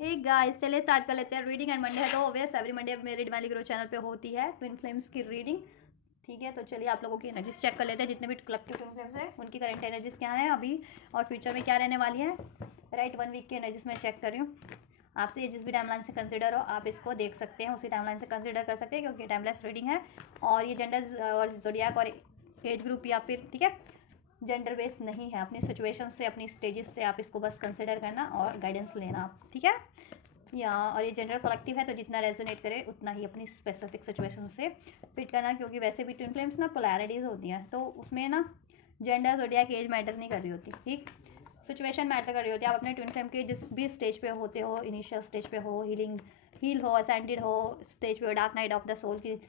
एक गाइस चलिए स्टार्ट कर लेते हैं। रीडिंग एंड मंडे है तो ऑब्वियस एवरी मंडे मेरे डिवाइनली ग्रो चैनल पे होती है ट्विन फ्लेम्स की रीडिंग। ठीक है, तो चलिए आप लोगों की एनर्जीज चेक कर लेते हैं। जितने भी कलेक्टिव ट्विन फ्लेम्स हैं उनकी करंट एनर्जीज क्या है अभी और फ्यूचर में क्या रहने वाली है। राइट, 1 वीक की एनर्जीज मैं चेक कर रही हूँ। आपसे ये जिस भी टाइमलाइन से कंसिडर हो आप इसको देख सकते हैं, उसी टाइमलाइन से कंसिडर कर सकते हैं क्योंकि टाइमलेस रीडिंग है और ये जेंडर और जोडियाक और एज ग्रुप या फिर ठीक है जेंडर बेस्ड नहीं है। अपनी सिचुएशन से अपनी स्टेजेस से आप इसको बस कंसिडर करना और गाइडेंस लेना, ठीक है। या और ये जनरल कलेक्टिव है तो जितना रेजोनेट करे उतना ही अपनी स्पेसिफिक सिचुएशन से फिट करना, क्योंकि वैसे भी ट्विन फ्लेम्स ना पोलैरिटीज़ होती हैं तो उसमें ना जेंडर जोडियाक एज मैटर नहीं कर रही होती, ठीक। सिचुएशन मैटर कर रही होती है। आप अपने ट्विन फ्लेम के जिस भी स्टेज पे होते हो, इनिशियल स्टेज पे हो, हील हो, असेंडेड हो स्टेज पे हो, dark night of the soul की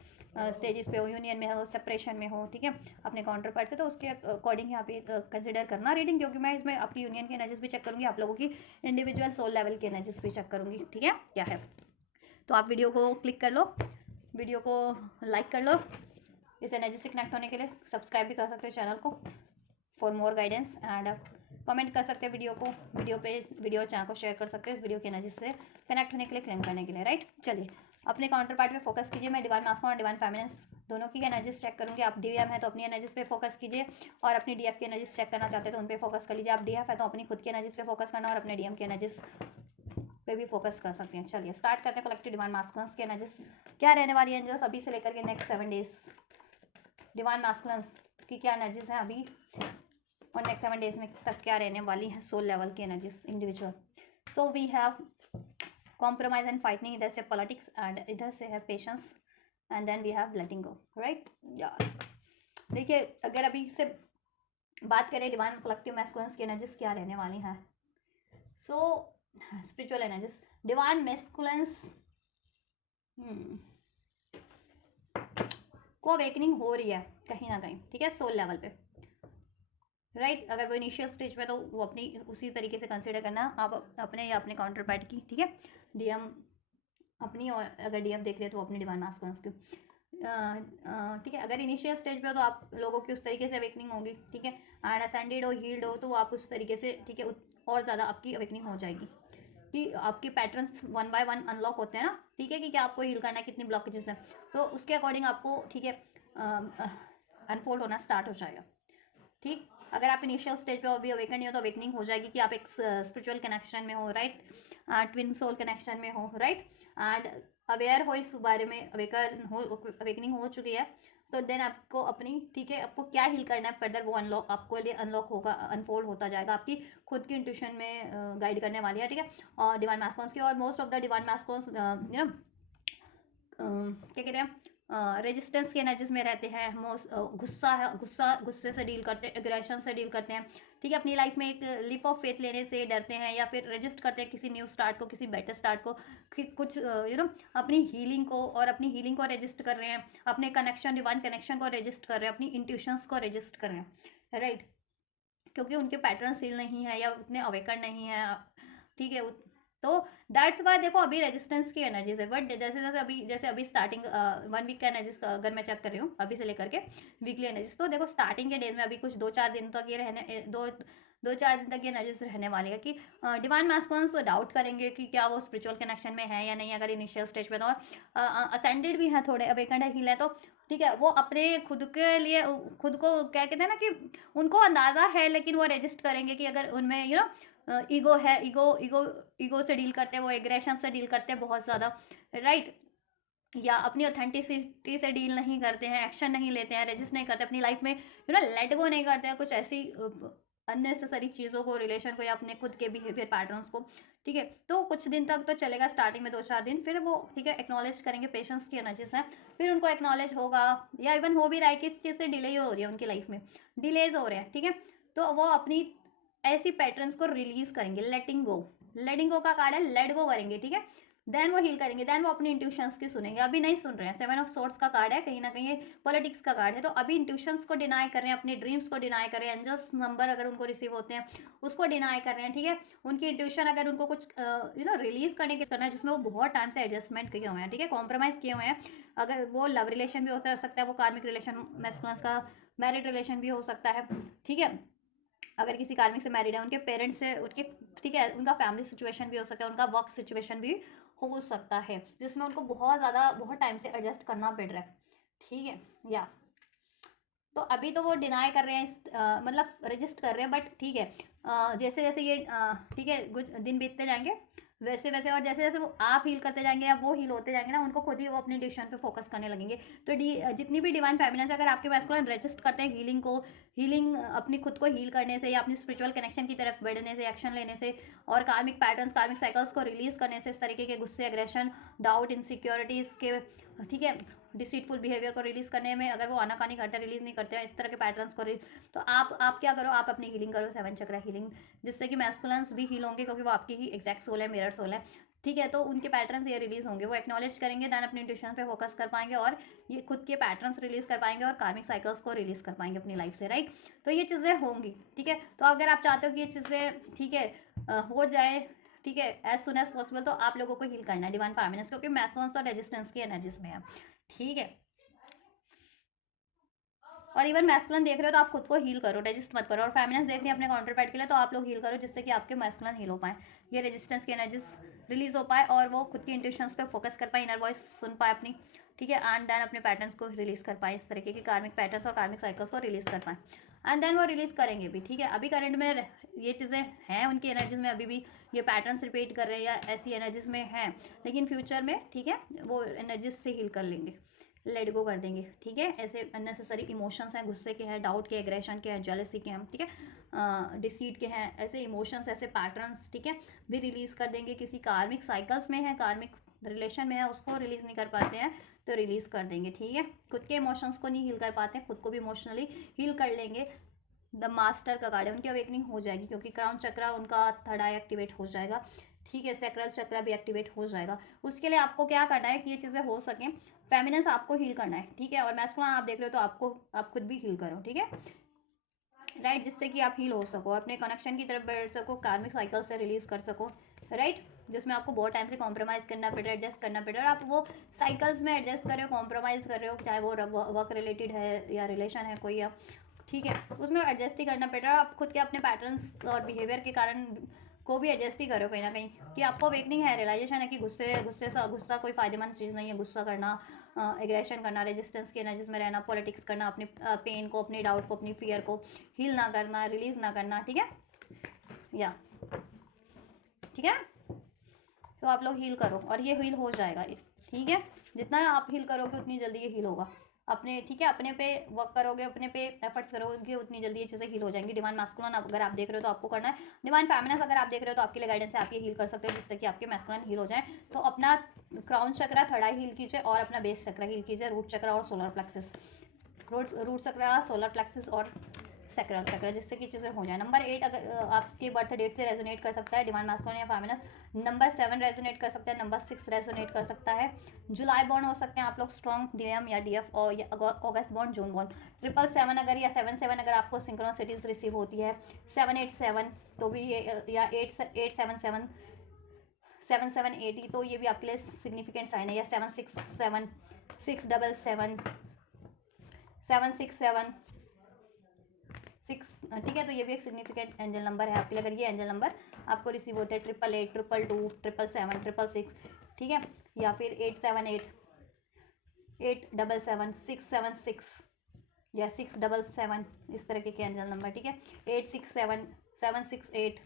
स्टेजेस पे हो, यूनियन में हो, सेपरेशन में हो, ठीक है, अपने काउंटर पार्ट से, तो उसके अकॉर्डिंग यहाँ पे कंसिडर करना रीडिंग, क्योंकि मैं इसमें आपकी यूनियन की एनर्जीज भी चेक करूँगी, आप लोगों की इंडिविजुअल सोल लेवल की एनर्जीज भी चेक करूँगी, ठीक है क्या है। तो आप वीडियो को क्लिक कर लो, वीडियो को लाइक कर लो, इस एनर्जी से कनेक्ट होने के लिए सब्सक्राइब भी कर सकते हो चैनल को for more guidance and comment कर सकते हैं वीडियो और चैनल को शेयर कर सकते हैं इस वीडियो की एनर्जी से कनेक्ट होने के लिए, क्लेम करने के लिए। राइट, चलिए अपने काउंटर पार्ट पे फोकस कीजिए। मैं डिवाइन मास्कुलिन और डिवाइन फेमिनिन्स दोनों की एनर्जीज चेक करूँगी। आप डीएम है तो अपनी एनर्जीज पे फोकस कीजिए और अपनी डीएफ की एनर्जीज चेक करना चाहते हैं तो उन पर फोकस कर लीजिए। आप डीएफ है तो अपनी खुद की एनर्जीज पे फोकस करना और अपने डीएम की एनर्जीज पे भी फोकस कर सकते हैं। चलिए स्टार्ट करते हैं कलेक्टिव डिवाइन मास्कुलिन्स की एनर्जीज क्या रहने वाली है एंजल्स अभी से लेकर के नेक्स्ट 7 डेज। डिवाइन मास्कुलिन्स की क्या एनर्जीज हैं अभी और नेक्स्ट 7 डेज में तक क्या रहने वाली है सोल लेवल की energies individual. So we have compromise and fighting, इधर से पॉलिटिक्स एंड इधर से है patience and then we have letting go. Right यार, देखिए अगर अभी से बात करें डिवाइन कलेक्टिव मैस्कुलिन्स की एनर्जीज क्या रहने वाली हैं। So spiritual energies divine masculines को अवेकनिंग हो रही है कहीं ना कहीं, ठीक है, सोल लेवल पे। राइट, अगर वो इनिशियल स्टेज पे तो वो अपनी उसी तरीके से कंसिडर करना आप अपने या अपने काउंटर पार्ट की, ठीक है, डीएम अपनी और अगर डीएम देख रहे हैं तो अपनी डिवाइन मास्कुलिन्स की, ठीक है। अगर इनिशियल स्टेज पे हो तो आप लोगों की उस तरीके से अवेकनिंग होगी, ठीक है, एंड असेंडेड हो, हील्ड हो तो आप उस तरीके से, ठीक है, और ज़्यादा आपकी अवेकनिंग हो जाएगी कि आपके पैटर्न्स 1 बाय 1 अनलॉक होते हैं ना, ठीक है, कि क्या आपको हील करना है, कितनी ब्लॉकेजेस हैं, तो उसके अकॉर्डिंग आपको, ठीक है, अनफोल्ड होना स्टार्ट हो जाएगा, ठीक। अगर आप इनिशियल स्टेज पे अभी अवेकन नहीं हो तो अवेकनिंग हो जाएगी कि आप एक स्पिरिचुअल कनेक्शन में हो, राइट, ट्विन सोल कनेक्शन में हो, राइट, एंड अवेयर हो इस बारे में, अवेकनिंग हो चुकी है तो देन आपको अपनी, ठीक है, आपको क्या हील करना है फर्दर वो अनलॉक आपको लिए अनलॉक होगा, अनफोल्ड होता जाएगा, आपकी खुद की इंट्यूशन में गाइड करने वाली है, ठीक है। और डिवाइन मास्कुलिन्स की और most of the divine masculines you know क्या कहते हैं रेजिस्टेंस की एनर्जीज में रहते हैं। मोस्ट गुस्से से डील करते हैं, एग्रेशन से डील करते हैं, ठीक है, अपनी लाइफ में एक लीप ऑफ फेथ लेने से डरते हैं या फिर रजिस्ट करते हैं किसी न्यू स्टार्ट को, किसी बेटर स्टार्ट को, कि कुछ अपनी हीलिंग को और अपनी हीलिंग को रजिस्ट कर रहे हैं, अपने कनेक्शन डिवाइन कनेक्शन को रजिस्ट कर रहे हैं, अपनी इंट्यूशंस को रजिस्ट कर रहे हैं, राइट, क्योंकि उनके पैटर्न सील नहीं है या उतने अवेकन नहीं है, ठीक है। तो दैट्स वाई देखो अभी रेजिस्टेंस की एनर्जीज है, बट जैसे अभी स्टार्टिंग 1 वीक का एनर्जीज अगर मैं चेक कर रही हूँ अभी से लेकर के वीकली एनर्जीज, तो देखो स्टार्टिंग के डेज में अभी कुछ 2-4 दिन तक ये रहने 2-4 दिन तक ये एनर्जीज रहने वाली है कि डिवाइन मास्कुलिन्स डाउट करेंगे कि क्या वो स्पिरिचुअल कनेक्शन में है या नहीं, अगर इनिशियल स्टेज पे तो, और असेंडेड भी है, थोड़े अवेकन्ड है, हील है, तो ठीक है, वो अपने खुद के लिए खुद को क्या कहते हैं ना कि उनको अंदाज़ा है लेकिन वो रजिस्ट करेंगे कि अगर उनमें ईगो है, ईगो से डील करते हैं, वो एग्रेशन से डील करते हैं बहुत ज़्यादा, राइट, या अपनी ऑथेंटिसिटी से डील नहीं करते हैं, एक्शन नहीं लेते हैं, रजिस्ट नहीं करते अपनी लाइफ में, लेट गो नहीं करते हैं कुछ ऐसी अननेसेसरी चीज़ों को, रिलेशन को या अपने खुद के बिहेवियर पैटर्न्स को, ठीक है। तो कुछ दिन तक तो चलेगा स्टार्टिंग में 2-4 दिन, फिर वो, ठीक है, एक्नॉलेज करेंगे, पेशेंस की एनर्जीज है, फिर उनको एक्नॉलेज होगा या इवन हो भी रहा है कि इस चीज़ से डिले हो रही है उनकी लाइफ में, डिलेज हो रहे हैं, ठीक है, तो वो अपनी ऐसी पैटर्न्स को रिलीज करेंगे, लेटिंग गो का कार्ड है, लेट गो करेंगे, ठीक है, देन वो हील करेंगे, देन वो अपनी इंट्यूशंस की सुनेंगे, अभी नहीं सुन रहे हैं। 7 ऑफ सोर्ड्स का कार्ड है, कहीं ना कहीं पॉलिटिक्स का कार्ड है, तो अभी इंट्यूशंस को डिनाई कर रहे हैं, अपने ड्रीम्स को डिनाई कर रहे हैं, एंजल्स नंबर अगर उनको रिसीव होते हैं उसको डिनाई कर रहे हैं, ठीक है, उनकी इंट्यूशन अगर उनको कुछ रिलीज करने की करना है जिसमें वो बहुत टाइम से एडजस्टमेंट किए हुए हैं, ठीक है, कॉम्प्रोमाइज किए हुए हैं, अगर वो लव रिलेशन भी होता है सकता है, वो कार्मिक रिलेशन मैस्कुलिन्स का मैरिड रिलेशन भी हो सकता है, ठीक है, अगर किसी कार्मिक से मैरिड है, उनके पेरेंट्स से उनके, ठीक है, उनका फैमिली सिचुएशन भी हो सकता है, उनका वर्क सिचुएशन भी हो सकता है जिसमें उनको बहुत ज़्यादा बहुत टाइम से एडजस्ट करना पड़ रहा है, ठीक है। या तो अभी तो वो डिनाई कर रहे हैं मतलब रजिस्ट कर रहे हैं, बट ठीक है, जैसे जैसे ये ठीक है कुछ दिन बीतते जाएंगे वैसे वैसे, और जैसे जैसे वो आप हील करते जाएंगे या वो हील होते जाएंगे ना, उनको खुद ही वो अपने डिसीजन पे फोकस करने लगेंगे। तो जितनी भी डिवाइन फेमिनिन अगर आपके मैस्कुलिन रजिस्ट करते हैं हीलिंग को, हीलिंग अपनी खुद को हील करने से या अपनी स्पिरिचुअल कनेक्शन की तरफ बढ़ने से, एक्शन लेने से और कार्मिक पैटर्न्स कार्मिक साइकिल्स को रिलीज करने से, इस तरीके के गुस्से, एग्रेशन, डाउट, इनसिक्योरिटीज के, ठीक है, डिसीटफुल बिहेवियर को रिलीज करने में, अगर वो आनाकानी करते हैं, रिलीज नहीं करते हैं इस तरह के पैटर्न्स को, तो आप क्या करो, आप अपनी हीलिंग करो, 7 चक्रा हीलिंग, जिससे कि मैस्कुलिन्स भी हील होंगे, क्योंकि वो आपकी ही एग्जैक्ट सोल है, मिरर सोल है, ठीक है। तो उनके पैटर्न्स ये रिलीज होंगे, वो एक्नॉलेज करेंगे, दैन अपनी इंट्यूशन पे फोकस कर पाएंगे और ये खुद के पैटर्न्स रिलीज कर पाएंगे और कार्मिक साइकिल्स को रिलीज कर पाएंगे अपनी लाइफ से, राइट। तो ये चीज़ें होंगी, ठीक है। तो अगर आप चाहते हो कि ये चीज़ें, ठीक है, हो जाए, ठीक है, एज सुन एज पॉसिबल, तो आप लोगों को हील करना है डिवाइन फेमिनिन्स, क्योंकि मैस्कुलिन्स तो रेजिस्टेंस की एनर्जीज में है, ठीक है। और इवन मैस्कुलिन देख रहे हो तो आप खुद को हील करो, रेजिस्ट मत करो। और फेमिनिन देख रहे हैं अपने काउंटर पार्ट के लिए, तो आप लोग हील करो जिससे कि आपके मैस्कुलिन हील हो पाए, ये रेजिस्टेंस की एनर्जीज रिलीज हो पाए और वो खुद की इंट्यूशंस पे फोकस कर पाए, इनर वॉइस सुन पाए अपनी, ठीक है, एंड देन अपने पैटर्न्स को रिलीज कर पाए, इस तरीके के कार्मिक पैटर्न्स और कार्मिक साइकिल्स को रिलीज कर पाए, एंड देन वो रिलीज करेंगे भी, ठीक है। अभी करंट में ये चीज़ें हैं उनकी एनर्जीज में, अभी भी ये पैटर्न्स रिपीट कर रहे हैं या ऐसी एनर्जीज में हैं, लेकिन फ्यूचर में, ठीक है, वो एनर्जीज से हील कर लेंगे, लेट गो कर देंगे, ठीक है। ऐसे अननेसेसरी इमोशंस हैं, गुस्से के हैं, डाउट के, एग्रेशन के हैं, जेलसी के हैं, ठीक है, डिसीट के हैं, ऐसे इमोशंस, ऐसे पैटर्न्स, ठीक है, भी रिलीज कर देंगे। किसी कार्मिक साइकिल्स में है, कार्मिक रिलेशन में है, उसको रिलीज नहीं कर पाते हैं तो रिलीज कर देंगे, ठीक है। खुद के इमोशंस को नहीं हील कर पाते हैं, खुद को भी इमोशनली हील कर लेंगे। द मास्टर का कार्ड है, उनकी अवेकनिंग हो जाएगी, क्योंकि क्राउन चक्रा उनका थर्ड आई एक्टिवेट हो जाएगा, ठीक है। सैक्रल चक्रा भी एक्टिवेट हो जाएगा। उसके लिए आपको क्या करना है कि ये चीज़ें हो सकें, फेमिनिन्स आपको हील करना है, ठीक है। और मैस्कुलिन आप देख रहे हो तो आपको, आप खुद भी हील करो, ठीक है, राइट, जिससे कि आप हील हो सको, अपने कनेक्शन की तरफ बढ़ सको, कार्मिक साइकिल से रिलीज कर सको, राइट, जिसमें आपको बहुत टाइम से कॉम्प्रोमाइज़ करना पड़ रहा है, एडजस्ट करना पड़ रहा है, और आप वो साइकिल्स में एडजस्ट कर रहे हो, कॉम्प्रोमाइज़ कर रहे हो, चाहे वो वर्क रिलेटेड है या रिलेशन है कोई, या ठीक है, उसमें एडजस्ट ही करना पड़ रहा है। आप खुद के अपने पैटर्न्स और बिहेवियर के कारण को भी एडजस्ट ही करो कहीं ना कहीं, कि आपको अवेकनिंग है, रियलाइजेशन है कि गुस्सा कोई फायदेमंद चीज़ नहीं है। गुस्सा करना, एग्रेशन करना, रेजिस्टेंस की एनर्जीज में रहना, पॉलिटिक्स करना, अपने पेन को, अपनी डाउट को, अपनी फियर को हील ना करना, रिलीज ना करना, ठीक है, या ठीक है। तो आप लोग हील करो और ये हील हो जाएगा, ठीक है। जितना आप हील करोगे उतनी जल्दी ये हील होगा अपने, ठीक है। अपने पे वर्क करोगे, अपने पे एफर्ट्स करोगे, उतनी जल्दी ये चीज़ें हील हो जाएंगी। डिवाइन मैस्कुलिन अगर आप देख रहे हो तो आपको करना है, डिवाइन फेमिनिन अगर आप देख रहे हो तो आपके लिए गाइडेंस है, आप ये हील कर सकते हो जिससे कि आपके मैस्कुलिन हील हो जाए। तो अपना क्राउन चक्रा, थर्ड आई हील कीजिए और अपना बेस चक्रा हील कीजिए, रूट चक्रा और सोलर प्लेक्सिस, रूट चक्रा, सोलर प्लेक्सिस और सैक्रल चक्र, जिससे कि चीज़ें हो जाए। नंबर 8 अगर आपके बर्थ डेट से रेजोनेट कर सकता है, डिवाइन मैस्कुलिन या फेमिनिन। नंबर 7 रेजोनेट कर सकता है, नंबर 6 रेजोनेट कर सकता है। जुलाई बॉर्न हो सकते हैं आप लोग, स्ट्रॉन्ग डीएम या डीएफ, और अगस्त बॉर्न, जून बॉर्न। 777 अगर या 77 अगर आपको सिंक्रोनिसिटीज रिसीव होती है, 787 तो भी ये, या 877 7780 तो ये भी आपके लिए सिग्निफिकेंट साइन है, या 767 677 767 6, ठीक है। तो ये भी एक सिग्निफिकेंट एंजल नंबर है आपके लिए, अगर ये एंजल नंबर आपको रिसीव होते हैं। 888 222 777 666, ठीक है, या फिर 878 877 676 या 677, इस तरीके के एंजल नंबर, ठीक है। 867 768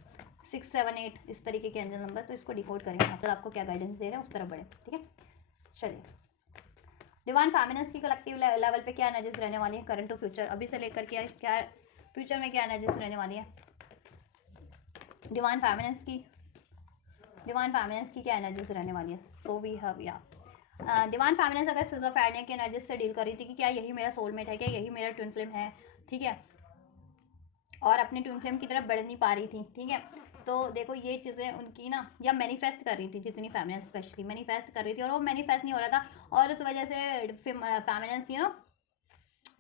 678, इस तरीके के एंजल नंबर। तो इसको डिकोड करेंगे, मतलब आपको क्या गाइडेंस दे रहे हैं उस तरफ बढ़े, ठीक है। चलिए, डिवाइन फेमिनिन्स की कलेक्टिव लेवल पे क्या एनर्जीज रहने वाली है करंट टू फ्यूचर, अभी से लेकर क्या क्या फ्यूचर में क्या एनर्जीज रहने वाली है डिवाइन फेमिनिन्स की, क्या एनर्जीज रहने वाली है। सो वी हैव, या डिवाइन फेमिनिन्स अगर सिजोफ्रेनिया की एनर्जीज से डील कर रही थी कि क्या यही मेरा सोलमेट है, क्या यही मेरा ट्विन फ्लेम है, ठीक है, और अपने ट्विन फ्लेम की तरफ बढ़ नहीं पा रही थी, ठीक है। तो देखो ये चीज़ें उनकी ना, या मैनिफेस्ट कर रही थी, जितनी फेमिनिन स्पेशली मैनिफेस्ट कर रही थी और वो मैनिफेस्ट नहीं हो रहा था, और उस वजह से फेमिनिन यू नो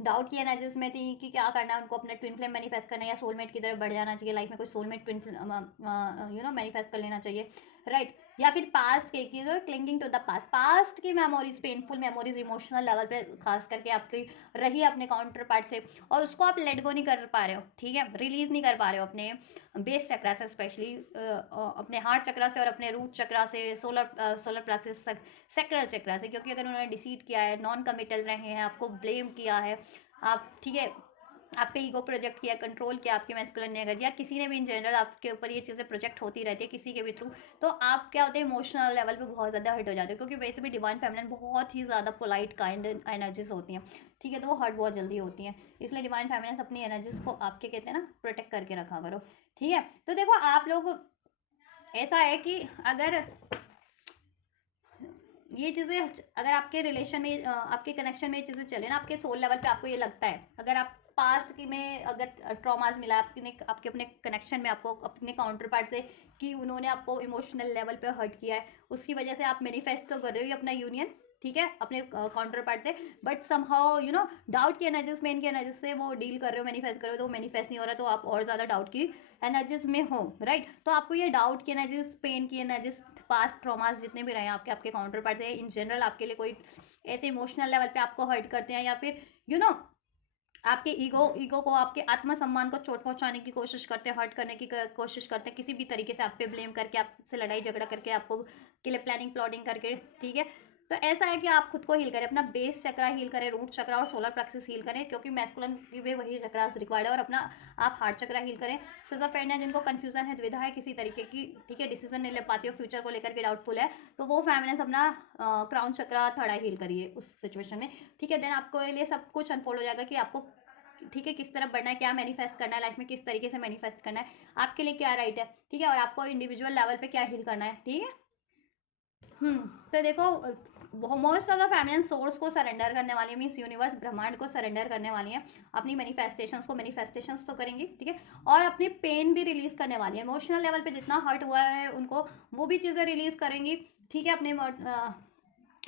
डाउट की एनर्जीज में थी कि क्या करना है उनको, अपने ट्विन फ्लेम मैनिफेस्ट करना है या सोलमेट की तरफ बढ़ जाना चाहिए, लाइफ में कोई सोलमेट ट्विन मैनिफेस्ट कर लेना चाहिए, राइट। या फिर पास्ट के clinging to the past, past की memories, painful memories emotional level पे खास करके आपकी रही है अपने काउंटर पार्ट से, और उसको आप लेट गो नहीं कर पा रहे हो, ठीक है, रिलीज नहीं कर पा रहे हो अपने बेस चक्रा से, स्पेशली अपने हार्ट चक्रा से और अपने रूट चक्रा से, सोलर प्लेक्सस, सेक्रल चक्रा से, क्योंकि अगर उन्होंने डिसीड किया है, नॉन कमिटल रहे हैं, आपको ब्लेम किया है, आप, ठीक है, आप पे ईगो प्रोजेक्ट किया, कंट्रोल किया आपके मैस्कुलिन ने, अगर या किसी ने भी इन जनरल आपके ऊपर ये चीज़ें प्रोजेक्ट होती रहती है किसी के भी थ्रू, तो आप क्या होते हैं, इमोशनल लेवल पे बहुत ज़्यादा हर्ट हो जाते हो, क्योंकि वैसे भी डिवाइन फेमिनिन बहुत ही ज़्यादा पोलाइट काइंड एनर्जीज होती हैं, ठीक है, तो वो हर्ट बहुत जल्दी होती हैं, इसलिए डिवाइन फेमिनिन अपनी एनर्जीज को आपके कहते हैं ना प्रोटेक्ट करके रखा करो, ठीक है। तो देखो आप लोग, ऐसा है कि अगर ये चीज़ें, अगर आपके रिलेशन में आपके कनेक्शन में ये चीज़ें चले ना, आपके सोल लेवल पे आपको ये लगता है, अगर आप पास्ट की में अगर ट्रॉमास मिला आपके अपने कनेक्शन में, आपको अपने काउंटर पार्ट से, कि उन्होंने आपको इमोशनल लेवल पे हर्ट किया है, उसकी वजह से आप मैनिफेस्ट तो कर रहे हो ये अपना यूनियन, ठीक है, अपने काउंटर पार्ट से, बट समहाउ डाउट की एनर्जीज में, इनकी एनर्जीज से वो डील कर रहे हो, मैनिफेस्ट कर रहे हो, तो मैनिफेस्ट नहीं हो रहा, तो आप और ज़्यादा डाउट की एनर्जीज में हो, राइट। तो आपको ये डाउट की एनर्जीज, पेन की एनर्जीज, पास्ट ट्रॉमास जितने भी रहे हैं आपके आपके काउंटर पार्ट से, इन जनरल आपके लिए कोई ऐसे इमोशनल लेवल पे आपको हर्ट करते हैं, या फिर यू नो आपके ईगो को, आपके आत्मसम्मान को चोट पहुंचाने की कोशिश करते हैं, हर्ट करने की कोशिश करते हैं, किसी भी तरीके से आप पे ब्लेम करके, आपसे लड़ाई झगड़ा करके, आपको के लिए प्लानिंग प्लॉटिंग करके, ठीक है। तो ऐसा है कि आप खुद को हील करें, अपना बेस चक्रा हील करें, रूट चक्रा और सोलर प्लेक्सस हील करें, क्योंकि मैस्कुलिन की भी वही चक्रास रिक्वायर्ड है, और अपना आप हार्ट चक्रा हील करें। सिजोफ्रेनिया जिनको कंफ्यूजन है, द्विधा है किसी तरीके की, ठीक है, डिसीजन नहीं ले पाती हो, फ्यूचर को लेकर के डाउटफुल है, तो वो फेमिनिन अपना क्राउन चक्रा, थर्ड आई हील करिए उस सिचुएशन में, ठीक है। देन आपको लिए सब कुछ अनफोल्ड हो जाएगा कि आपको, ठीक है, किस तरफ बढ़ना है, क्या मैनिफेस्ट करना है लाइफ में, किस तरीके से मैनिफेस्ट करना है, आपके लिए क्या राइट है, ठीक है, और आपको इंडिविजुअल लेवल पे क्या हील करना है, ठीक है। तो देखो, most of the feminine source को सरेंडर करने वाली है, मीन्स यूनिवर्स, ब्रह्मांड को सरेंडर करने वाली है, अपनी मैनिफेस्टेशंस तो करेंगी, ठीक है, और अपनी पेन भी रिलीज करने वाली है, इमोशनल लेवल पे जितना हर्ट हुआ है उनको, वो भी चीज़ें रिलीज करेंगी, ठीक है, अपने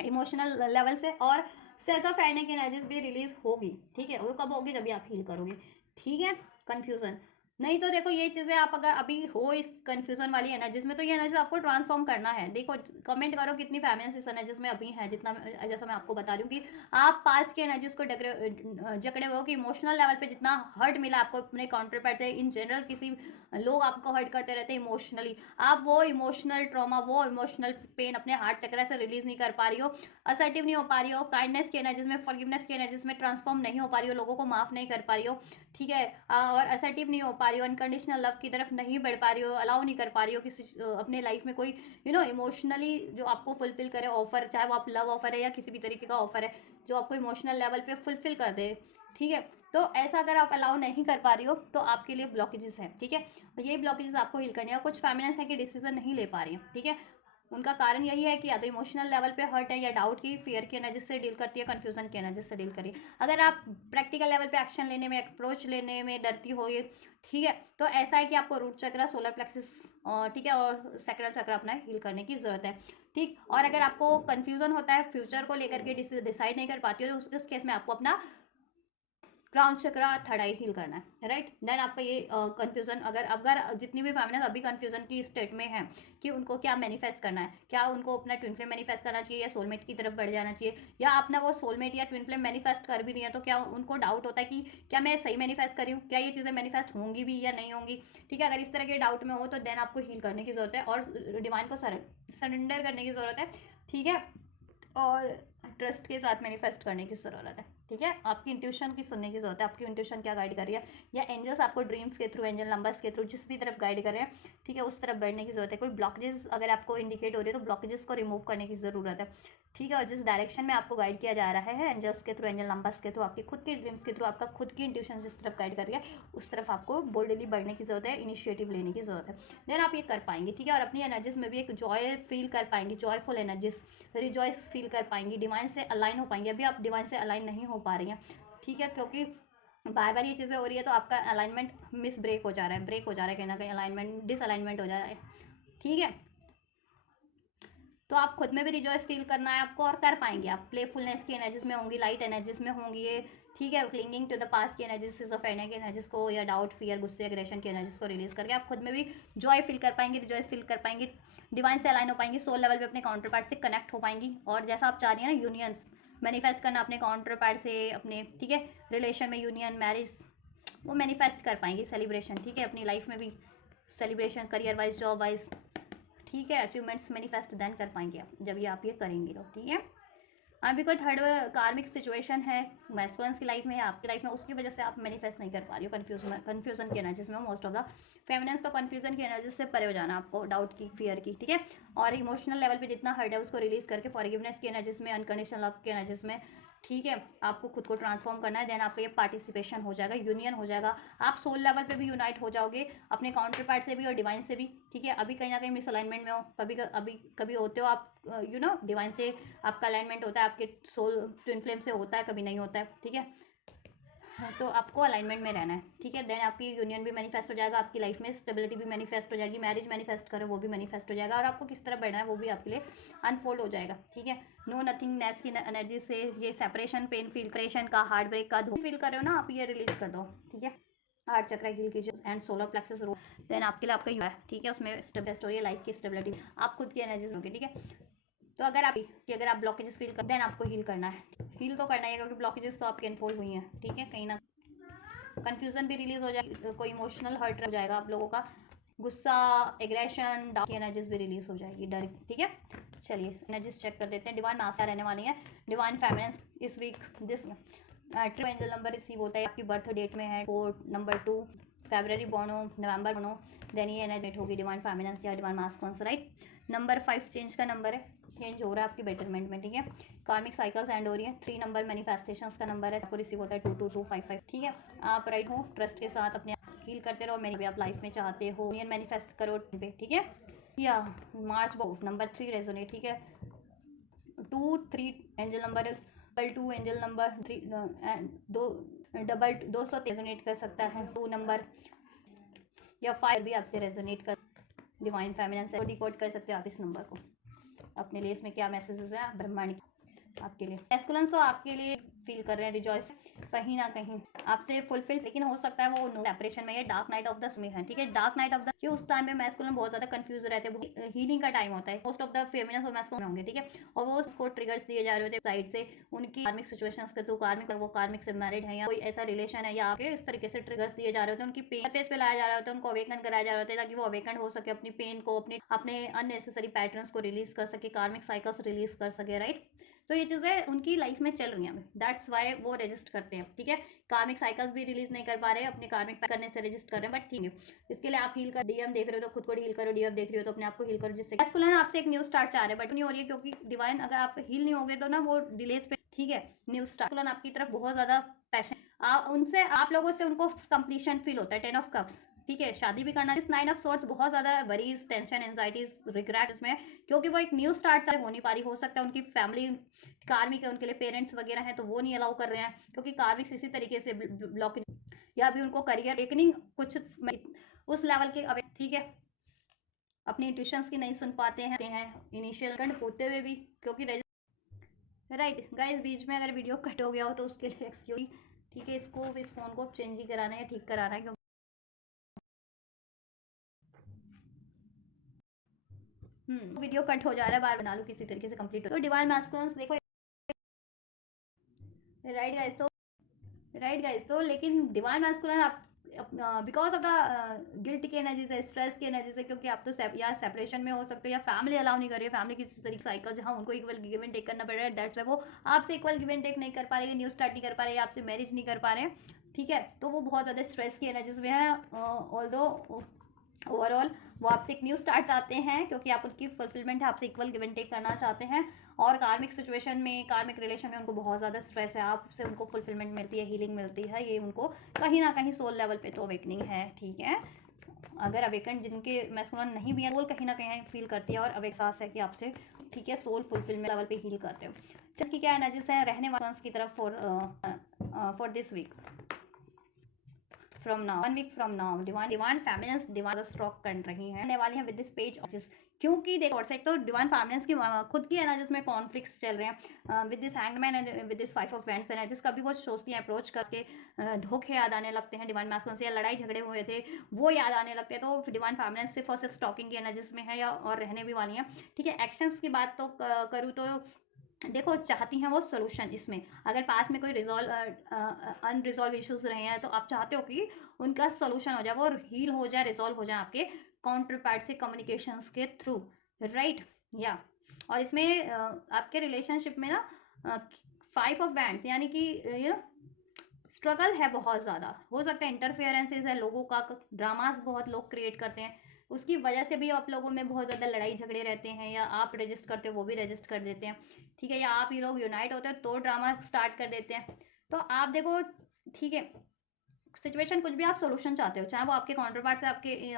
इमोशनल लेवल से, और सेल्फ ऑफ एनर्जी की एनर्जीज भी रिलीज होगी, ठीक है, वो कब होगी, जब भी आप हील करोगे, ठीक है। कंफ्यूजन नहीं, तो देखो ये चीज़ें आप अगर अभी हो इस कंफ्यूजन वाली एनर्जीज में, तो ये एनर्जीज आपको ट्रांसफॉर्म करना है। देखो कमेंट करो कितनी फेमिनिन इस एनर्जीज में अभी है, जितना जैसा मैं आपको बता रही हूँ कि आप पास्ट की एनर्जीज को जकड़े हुए हो, कि इमोशनल लेवल पे जितना हर्ट मिला आपको अपने काउंटर पार्ट से, इन जनरल किसी लोग आपको हर्ट करते रहते हैं इमोशनली, आप वो इमोशनल ट्रॉमा, वो इमोशनल पेन अपने हार्ट चक्र से रिलीज नहीं कर पा रही हो, असर्टिव नहीं हो पा रही हो, काइंडनेस की एनर्जीज में, फॉरगिवनेस की एनर्जीज में ट्रांसफॉर्म नहीं हो पा रही हो, लोगों को माफ नहीं कर पा रही हो, ठीक है, और असर्टिव नहीं हो पा रही हो, अनकंडीशनल लव की तरफ नहीं बढ़ पा रही हो, अलाउ नहीं कर पा रही हो किसी अपने लाइफ में कोई इमोशनली जो आपको फुलफिल करे ऑफर, चाहे वो आप लव ऑफर है या किसी भी तरीके का ऑफर है जो आपको इमोशनल लेवल पे फुलफिल कर दे, ठीक है। तो ऐसा अगर आप अलाउ नहीं कर पा रही हो, तो आपके लिए ब्लॉकेजेस हैं, ठीक है, ये ब्लॉकेजेस आपको हील करनी है। कुछ फेमिनिन्स है कि डिसीजन नहीं ले पा रही है, ठीक है, उनका कारण यही है कि या तो इमोशनल लेवल पे हर्ट है, या डाउट की, फियर की एनर्जी से डील करती है, कंफ्यूजन की एनर्जी से डील करिए। अगर आप प्रैक्टिकल लेवल पे एक्शन लेने में, अप्रोच लेने में डरती हो ये, ठीक है, तो ऐसा है कि आपको रूट चक्र, सोलर प्लेक्सिस, ठीक है, और सैक्रल चक्र अपना हील करने की जरूरत है, ठीक। और अगर आपको कंफ्यूजन होता है, फ्यूचर को लेकर के डिसाइड नहीं कर पाती हो, तो उस केस में आपको अपना क्राउन चक्रा, थर्ड आई हील करना है, राइट। देन आपका ये कंफ्यूजन, अगर अगर जितनी भी फेमिनिन अभी कंफ्यूजन की स्टेट में है कि उनको क्या मैनिफेस्ट करना है, क्या उनको अपना ट्विन फ्लेम मैनिफेस्ट करना चाहिए, या सोलमेट की तरफ बढ़ जाना चाहिए, या अपना वो सोलमेट या ट्विन फ्लेम मैनिफेस्ट कर भी नहीं है, तो क्या उनको डाउट होता है कि क्या मैं सही मैनिफेस्ट कर रही हूँ, क्या ये चीज़ें मैनिफेस्ट होंगी भी या नहीं होंगी, ठीक है। अगर इस तरह के डाउट में हो, तो देन आपको हील करने की जरूरत है, और डिवाइन को सरेंडर करने की जरूरत है, ठीक है, और ट्रस्ट के साथ मैनिफेस्ट करने की ज़रूरत है, ठीक है। आपकी इंट्यूशन की सुनने की जरूरत है, आपकी इंट्यूशन क्या गाइड कर रही है, या एंजल्स आपको ड्रीम्स के थ्रू, एंजल नंबर्स के थ्रू, जिस भी तरफ गाइड कर रहे हैं, ठीक है, उस तरफ बढ़ने की जरूरत है। कोई ब्लॉकेजेस अगर आपको इंडिकेट हो रही है, तो ब्लॉकेजेस को रिमूव करने की ज़रूरत है, ठीक है। और जिस डायरेक्शन में आपको गाइड किया जा रहा है एंजल्स के थ्रू, एंजल नंबर्स के थ्रू, आपकी खुद की ड्रीम्स के थ्रू, आपका खुद की इंट्यूशन जिस तरफ गाइड कर रही है, उस तरफ आपको बोल्डली बढ़ने की जरूरत है, इनिशिएटिव लेने की जरूरत है। देन आप ये कर पाएंगे, ठीक है। और अपनी एनर्जीज में भी एक जॉय फील कर पाएंगे, जॉयफुल एनर्जीज, रिजॉइस फील कर पाएंगी, डिवाइन से अलाइन हो पाएंगे। अभी आप डिवाइन से अलाइन नहीं हो पा रही हैं, ठीक है, क्योंकि बार बार ये चीज़ें हो रही है, तो आपका अलाइनमेंट मिस ब्रेक हो जा रहा है, ब्रेक हो जा रहा है कहीं ना कहीं, अलाइनमेंट डिसअलाइनमेंट हो जा रहा है, ठीक है। तो आप खुद में भी रिजॉइस फील करना है आपको, और कर पाएंगे आप, प्लेफुलनेस की एनर्जीज में होंगी, लाइट एनर्जीज में होंगी, ये ठीक है, क्लिंगिंग टू द पास्ट की एनर्जी, सिजोफ्रेनिया की एनर्जीज को, या डाउट, फियर, गुस्से, एग्रेशन की एनर्जीज को रिलीज करके आप खुद में भी जॉय फील कर पाएंगे, रिजॉइस फील कर पाएंगे, डिवाइन से अलाइन हो पाएंगी, सोल लेवल पे अपने काउंटर पार्ट से कनेक्ट हो पाएंगी। और जैसा आप चाह रही हैं ना यूनियंस मैनिफेस्ट करना अपने काउंटर पार्ट से, अपने ठीक है रिलेशन में यूनियन, मैरिज, वो मैनिफेस्ट कर पाएंगी। सेलिब्रेशन, ठीक है, अपनी लाइफ में भी celebration, career wise, job wise, ठीक है, अचीवमेंट्स मैनिफेस्ट देन कर पाएंगे आप जब ये आप ये करेंगे लोग, ठीक है। अभी कोई थर्ड कार्मिक सिचुएशन है मैस्कुलिन्स की लाइफ में या आपकी लाइफ में, उसकी वजह से आप मैनिफेस्ट नहीं कर पा रही हो, कन्फ्यूजन की एनर्जीज में मोस्ट ऑफ द फेमिनिन्स, तो कन्फ्यूजन की एनर्जीज से परे हो जाना आपको, डाउट की, फियर की, ठीक है। और इमोशनल लेवल पे जितना हर्ट है उसको रिलीज करके फॉरगिवनेस की एनर्जीज में, अनकंडीशनल लव की एनर्जीज में, ठीक है, आपको खुद को ट्रांसफॉर्म करना है। देन आपका ये पार्टिसिपेशन हो जाएगा, यूनियन हो जाएगा, आप सोल लेवल पे भी यूनाइट हो जाओगे अपने काउंटर पार्ट से भी और डिवाइन से भी, ठीक है। अभी कहीं ना कहीं मिसअलाइनमेंट में हो, कभी होते हो आप, यू नो, डिवाइन से आपका अलाइनमेंट होता है, आपके सोल ट्विन फ्लेम से होता है, कभी नहीं होता है, ठीक है। तो आपको अलाइनमेंट में रहना है, ठीक है। देन आपकी यूनियन भी मैनिफेस्ट हो जाएगा, आपकी लाइफ में स्टेबिलिटी भी मैनिफेस्ट हो जाएगी, मैरिज मैनिफेस्ट करो वो भी मैनिफेस्ट हो जाएगा, और आपको किस तरह बढ़ना है वो भी आपके लिए अनफोल्ड हो जाएगा, ठीक है। नो नथिंगनेस की एनर्जी से ये सेपरेशन, पेन, फिल्ट्रेशन का, हार्ट ब्रेक का फील कर रहे हो ना आप, ये रिलीज कर दो, ठीक है। हार्ट चक्र हील कीजिए एंड सोलर प्लेक्सस रो, देन आपके लिए आपका है, ठीक है, उसमें स्टेबल हो लाइफ की स्टेबिलिटी, आप खुद की एनर्जीज होगी, ठीक है। तो अगर आप ब्लॉकेजेस फील कर, देन आपको हील करना है, हील तो करना है क्योंकि ब्लॉकेजेस तो आपके अनफोल्ड हुई हैं, ठीक है। कहीं ना कंफ्यूजन भी रिलीज हो जाएगी, कोई इमोशनल हर्ट हो जाएगा आप लोगों का, गुस्सा, एग्रेशन, डार्क एनर्जीज भी रिलीज हो जाएगी, डर, ठीक है। चलिए एनर्जीज चेक कर देते हैं। डिवाइन मास्टर रहने वाली है, डिवाइन फेमिनिन्स इस week this true angel number receive होता है, आपकी बर्थ डेट में है 4 नंबर 2 फरवरी बॉर्न हो, नवंबर बॉर्न हो, देन ये एनर्जी होगी डिवाइन फेमिनिन्स या डिवाइन मास्कुलिन्स, राइट। नंबर 5 चेंज का नंबर है, चेंज हो रहा है आपकी बेटरमेंट में, ठीक है। कार्मिक साइकिल्स एंड हो रही है। 3 नंबर मैनिफेस्टेशंस का नंबर है, आपको रिसीव होता है 22255, ठीक है। आप राइट हो, ट्रस्ट के साथ अपने हील करते रहो, मेरी भी आप लाइफ में चाहते हो यूनियन मैनिफेस्ट करो पे, ठीक है। या मार्च नंबर 3 रेजोनेट, ठीक है। 2 3 एंजल नंबर, 2 एंजल नंबर 3 दो डबल 200 रेजोनेट कर सकता है 2 नंबर, या 5 भी आपसे रेजोनेट कर, डिवाइन फेमिनिन से डिकोड कर सकते हो आप इस नंबर को अपने लिए। इसमें क्या मैसेजेस है ब्रह्मांड आपके लिए, मैस्कुलिन्स तो आपके लिए फील कर रहे हैं रिजॉइस कहीं ना कहीं आपसे फुलफिल, लेकिन हो सकता है वो नो सेपरेशन में, ये डार्क नाइट ऑफ द में है, ठीक है। डार्क नाइट ऑफ द कि उस टाइम में मैस्कुलिन बहुत ज्यादा कंफ्यूज रहते हैं, हीलिंग का टाइम होता है, मोस्ट ऑफ द फेमिनिन और मैस्कुलिन होंगे, ठीक है। और वो उसको ट्रिगर्स दिए जा रहे होते साइड से, उनकी कार्मिक सिचुएशंस के थ्रू, वो कार्मिक से मैरिड है या कोई ऐसा रिलेशन है, या आगे इस तरीके से ट्रिगर्स दिए जा रहे होते हैं, उनकी पेन फेस पे लाया जा रहा होता है, उनको अवेकन कराया जा रहा होता है ताकि वो अवेकन हो सके, अपनी पेन को, अपने अननेसेसरी पैटर्न्स को रिलीज कर सके, कार्मिक साइकिल्स रिलीज कर सके, राइट। तो ये चीज़ें उनकी लाइफ में चल रही हैं, दैट्स वाई वो रजिस्ट करते हैं, ठीक है। कार्मिक साइकिल्स भी रिलीज नहीं कर पा रहे हैं, अपने कार्मिक करने से रजिस्ट कर रहे हैं, बट ठीक है, इसके लिए आप हील कर, डीएम देख रहे हो तो खुद को हील करो, डीएफ देख रही हो तो अपने आप को हील करो, जिससे मैस्कुलिन आपसे एक न्यू स्टार्ट चाह रहे हैं, बट नहीं हो रही है क्योंकि डिवाइन अगर आप हील नहीं होगे तो ना वो डिलेस पे, ठीक है। न्यू स्टार्ट मैस्कुलिन आपकी तरफ बहुत ज्यादा पैशन, उनसे आप लोगों से उनको कंप्लीशन फील होता है, 10 ऑफ कप्स, ठीक है। शादी भी करना, इस 9 ऑफ सॉर्ट्स बहुत ज्यादा वरीज, टेंशन, एंजाइटीज, रिग्रेट इसमें, क्योंकि वो एक न्यू स्टार्ट चाहे हो नहीं पा रही, हो सकता है उनकी फैमिली कार्मिक है, उनके लिए पेरेंट्स वगैरह हैं तो वो नहीं अलाउ कर रहे हैं क्योंकि कार्मिक इसी तरीके से ब्लॉकेज, या भी उनको करियर एकनिंग कुछ उस लेवल के, अब ठीक है, अपनी ट्यूशंस की नहीं सुन पाते हैं इनिशियल कंड होते हुए भी, क्योंकि राइट गाइस, बीच में अगर वीडियो कट हो गया हो तो उसके लिए एक्सक्यूज, ठीक है। इसको इस फोन को चेंज ही कराना है या ठीक कराना है, वीडियो कट हो जा रहा है, बार बना लो किसी तरीके से कंप्लीट हो। तो डिवाइन मैस्कुलिन्स देखो, राइट गाइस तो लेकिन डिवाइन मैस्कुलिन आप बिकॉज ऑफ द गिल्ट की एनर्जी से, स्ट्रेस की एनर्जी से, क्योंकि आप तो या सेपरेशन में हो सकते हो या फैमिली अलाउ नहीं कर रही है, फैमिली किसी तरीके साइकिल जहाँ उनको इक्वल गिव एंड टेक करना पड़ रहा है, दैट्स वाई वो आपसे इक्वल गिव एंड टेक नहीं कर पा रहे, न्यू स्टार्ट नहीं कर पा रहे, आपसे मैरिज नहीं कर पा रहे हैं, ठीक है। तो वो बहुत ज़्यादा स्ट्रेस की एनर्जीज में है, ऑल्दो ओवरऑल वो आपसे एक न्यू स्टार्ट चाहते हैं क्योंकि आप उनकी फुलफिलमेंट है, आपसे इक्वल गिव एंड टेक करना चाहते हैं, और कार्मिक सिचुएशन में, कार्मिक रिलेशन में उनको बहुत ज़्यादा स्ट्रेस है, आपसे उनको फुलफिलमेंट मिलती है, हीलिंग मिलती है, ये उनको कहीं ना कहीं सोल लेवल पे तो अवेकनिंग है, ठीक है। अगर अवेकन जिनके मैस्कुलिन नहीं भी है, सोल कहीं ना कहीं फील करती है और अब एहसास है कि आपसे, ठीक है, सोल फुलफिलमेंट लेवल पे हील करते हो। जिसकी क्या एनर्जीज है रहने वाले की तरफ for this week, from now 1 week from now, divine feminines divine stroke कर रही हैं, वाली हैं विद दिस पेज ऑफ क्योंकि देखो और एक तो डिवाइन फेमिनिन्स की खुद की एनर्जीज में कॉन्फ्लिक्ट्स चल रहे हैं with this hangman and with this five of wands energies, कभी वो सोचती हैं अप्रोच करके धोखे याद आने लगते हैं डिवाइन मैस्कुलिन से, या लड़ाई झगड़े हुए थे वो याद आने लगते हैं, तो डिवाइन फेमिनिन सिर्फ और सिर्फ स्टॉकिंग की एनर्जीज में है या और रहने भी वाली हैं। ठीक है, एक्शंस की बात तो करूँ तो देखो चाहती हैं वो सोल्यूशन, इसमें अगर पास में कोई रिजॉल्व अनरिजॉल्व इश्यूज रहे हैं तो आप चाहते हो कि उनका सोल्यूशन हो जाए, वो हील हो जाए, रिजॉल्व हो जाए आपके काउंटर पार्ट से कम्युनिकेशंस के थ्रू, राइट या। और इसमें आपके रिलेशनशिप में ना 5 ऑफ वैंड्स यानी कि यू नो स्ट्रगल है बहुत ज़्यादा, हो सकता है इंटरफेरेंसेज है लोगों का, ड्रामास बहुत लोग क्रिएट करते हैं, उसकी वजह से भी आप लोगों में बहुत ज़्यादा लड़ाई झगड़े रहते हैं, या आप रजिस्ट करते हो वो भी रजिस्ट कर देते हैं। ठीक है, या आप ये लोग यूनाइट होते हैं तो ड्रामा स्टार्ट कर देते हैं। तो आप देखो ठीक है, सिचुएशन कुछ भी आप सोल्यूशन चाहते हो, चाहे वो आपके काउंटर पार्ट से आपके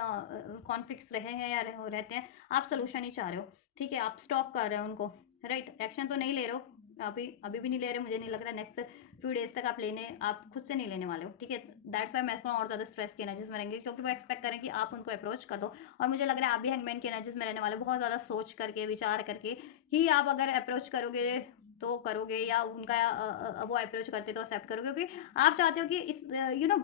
कॉन्फ्लिक्ट्स रहे हैं या रहते हैं, आप सोल्यूशन ही चाह रहे हो। ठीक है, आप स्टॉप कर रहे हो उनको, राइट, एक्शन तो नहीं ले रहे हो, अभी भी नहीं ले रहे, मुझे नहीं लग रहा नेक्स्ट फ्यू डेज तक आप खुद से नहीं लेने वाले हो। ठीक है, दैट्स वाई मैस्कुलिन और ज़्यादा स्ट्रेस की एनर्जीज में रहेंगे, क्योंकि वो एक्सपेक्ट करें कि आप उनको अप्रोच कर दो, और मुझे लग रहा है आप भी हैंगमैन की एनर्जीज में रहने वाले, बहुत ज़्यादा सोच करके विचार करके ही आप अगर अप्रोच करोगे तो करोगे, या उनका वो अप्रोच करते तो एक्सेप्ट करोगे, क्योंकि आप चाहते हो कि इस यू नो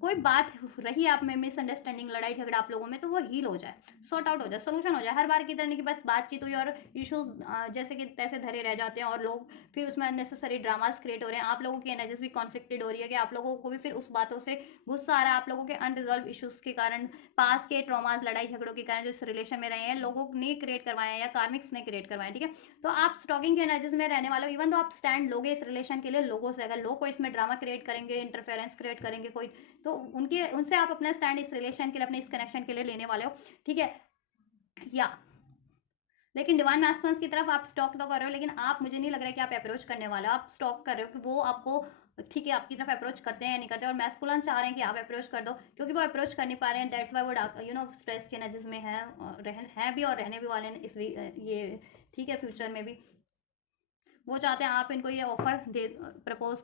कोई बात रही आप में मिसअंडरस्टैंडिंग, लड़ाई झगड़ा आप लोगों में, तो वो हील हो जाए, सॉर्ट आउट हो जाए, सोल्यूशन हो जाए। हर बार की तरह नहीं कि बस बातचीत हुई और इश्यूज जैसे कि तैसे धरे रह जाते हैं, और लोग फिर उसमें अननेसेसरी ड्रामास क्रिएट हो रहे हैं, आप लोगों की एनर्जीज भी कॉन्फ्लिक्टेड हो रही है, कि आप लोगों को भी फिर उस बातों से गुस्सा आ रहा है, आप लोगों के अनरिजॉल्व इश्यूज के कारण, पास के ट्रॉमास, लड़ाई झगड़ों के कारण जो इस रिलेशन में रहे हैं, लोगों ने क्रिएट करवाए हैं या कार्मिक्स ने क्रिएट करवाए हैं। ठीक है, तो आप स्टॉकिंग की एनर्जीज में रहने वाले हो, इवन तो आप स्टैंड लोगे इस रिलेशन के लिए लोगों से, अगर लोग को इसमें ड्रामा क्रिएट करेंगे, इंटरफेरेंस क्रिएट करेंगे कोई, तो उनके उनसे आप अपना स्टैंड इस रिलेशन के लिए, अपने इस कनेक्शन के लिए लेने वाले हो। ठीक है, या लेकिन डिवाइन मैस्कुलिन्स की तरफ आप स्टॉक तो कर रहे हो, लेकिन आप, मुझे नहीं लग रहा है कि आप अप्रोच करने वाले हो, आप स्टॉक कर रहे हो कि वो आपको ठीक है आपकी तरफ अप्रोच करते हैं या नहीं करते, और मैस्कुलिन चाह रहे हैं कि आप अप्रोच कर दो, क्योंकि वो अप्रोच कर नहीं पा रहे हैं, दैट्स वाई वो स्ट्रेस के एनर्जीज में है भी, और रहने भी वाले हैं इस ये ठीक है फ्यूचर में भी। वो चाहते हैं आप इनको ये ऑफर दे, प्रपोज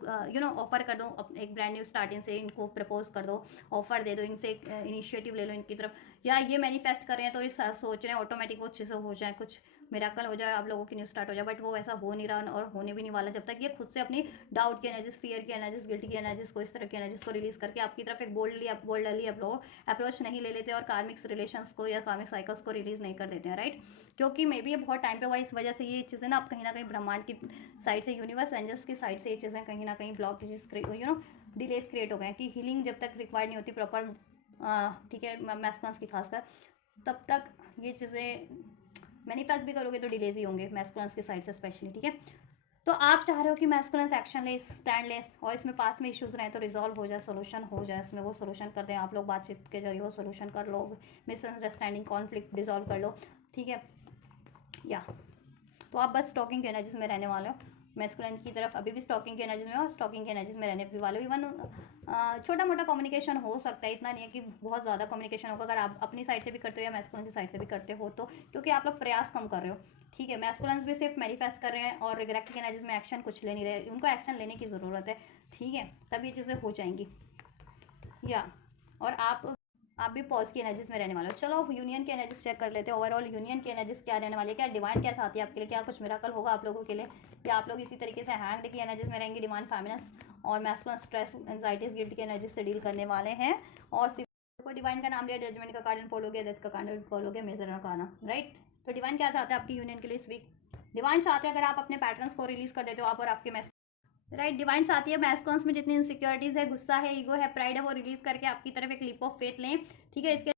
ऑफर कर दो, एक ब्रांड न्यू स्टार्टिंग से इनको प्रपोज कर दो, ऑफर दे दो, इनसे इनिशिएटिव ले लो इनकी तरफ, या ये मैनिफेस्ट कर रहे हैं तो ये सोच रहे हैं ऑटोमेटिक वो चीज़ें हो जाए, कुछ मिराकल हो जाए, आप लोगों की न्यू स्टार्ट हो जाए, बट वो ऐसा हो नहीं रहा और होने भी नहीं वाला, जब तक ये खुद से अपनी डाउट की एनर्जीज, फियर की एनर्जीज, गिल्ट की एनर्जीज को, इस तरह की एनर्जीज को रिलीज करके आपकी तरफ एक बोल्डली अप्रोच नहीं ले लेते, और कार्मिक्स रिलेशंस को या कार्मिक साइकिल्स को रिलीज नहीं कर देते हैं, राइट। क्योंकि मे बी ये बहुत टाइम पे हुआ, इस वजह से ये चीज़ें ना आप कहीं ना कहीं ब्रह्मांड की साइड से, यूनिवर्स एंजल्स की साइड से ये चीज़ें कहीं ना कहीं ब्लॉकेजेस डिलेस क्रिएट हो गए हैं, कि हीलिंग जब तक रिक्वायर्ड नहीं होती प्रॉपर, ठीक है, मैस्कुलिन्स की खासकर, तब तक ये चीज़ें मैनिफेस्ट भी करोगे तो डिलेज ही होंगे मैस्कुलिन्स की साइड से स्पेशली। ठीक है, तो आप चाह रहे हो कि मैस्कुलिन्स एक्शन ले, स्टैंड ले, और इसमें पास में इश्यूज रहे तो रिजॉल्व हो जाए, सोल्यूशन हो जाए, इसमें वो सोल्यूशन कर दें, आप लोग बातचीत के जरिए वो सोल्यूशन कर लो, मिसअंडरस्टैंडिंग कॉन्फ्लिक्ट डिजॉल्व कर लो। ठीक है, या तो आप बस स्टॉकिंग की एनर्जीज में रहने वाले हो, मैस्कुलिन की तरफ अभी भी स्टॉकिंग की एनर्जीज में, और स्टॉकिंग की एनर्जीज में रहने भी वाले हो। इवन छोटा मोटा कम्युनिकेशन हो सकता है, इतना नहीं है कि बहुत ज़्यादा कम्युनिकेशन होगा, अगर आप अपनी साइड से भी करते हो या मैस्कुलिन की साइड से भी करते हो तो, क्योंकि आप लोग प्रयास कम कर रहे हो। ठीक है, मैस्कुलिन भी सिर्फ मैनिफेस्ट कर रहे हैं, और रिग्रेक्ट की एनर्जीज में एक्शन कुछ ले नहीं रहे, उनको एक्शन लेने की ज़रूरत है। ठीक है, तब ये चीज़ें हो जाएंगी, या और आप भी पॉज की एनर्जीज में रहने वाले हो। चलो यूनियन की एनर्जीज चेक कर लेते हैं, ओवरऑल यूनियन की एनर्जीज क्या रहने वाली है, क्या डिवाइन क्या चाहती है आपके लिए, क्या कुछ मिराकल होगा आप लोगों के लिए, या आप लोग इसी तरीके से हैंग्ड की एनर्जीज में रहेंगे, डिवाइन फेमिनिन्स और मैस्कुलिन स्ट्रेस, एंजाइटीज, गिल्ट की एनर्जीज से डील करने वाले हैं। और सिर्फ डिवाइन का नाम लिया, जजमेंट का कार्ड फॉलो किया, डेथ का कार्ड फॉलो किया, मेजर का आना, राइट। तो डिवाइन क्या चाहते हैं आपकी यूनियन के लिए इस वीक, डिवाइन चाहते हैं अगर आप अपने पैटर्न्स को रिलीज कर देते हो, आप और आपके राइट, डिवाइन चाहती है मैस्कुलिन्स में जितनी इनसिक्योरिटीज है, गुस्सा है, ईगो है, प्राइड है, वो रिलीज करके आपकी तरफ एक लीप ऑफ फेथ लें। ठीक है, इसके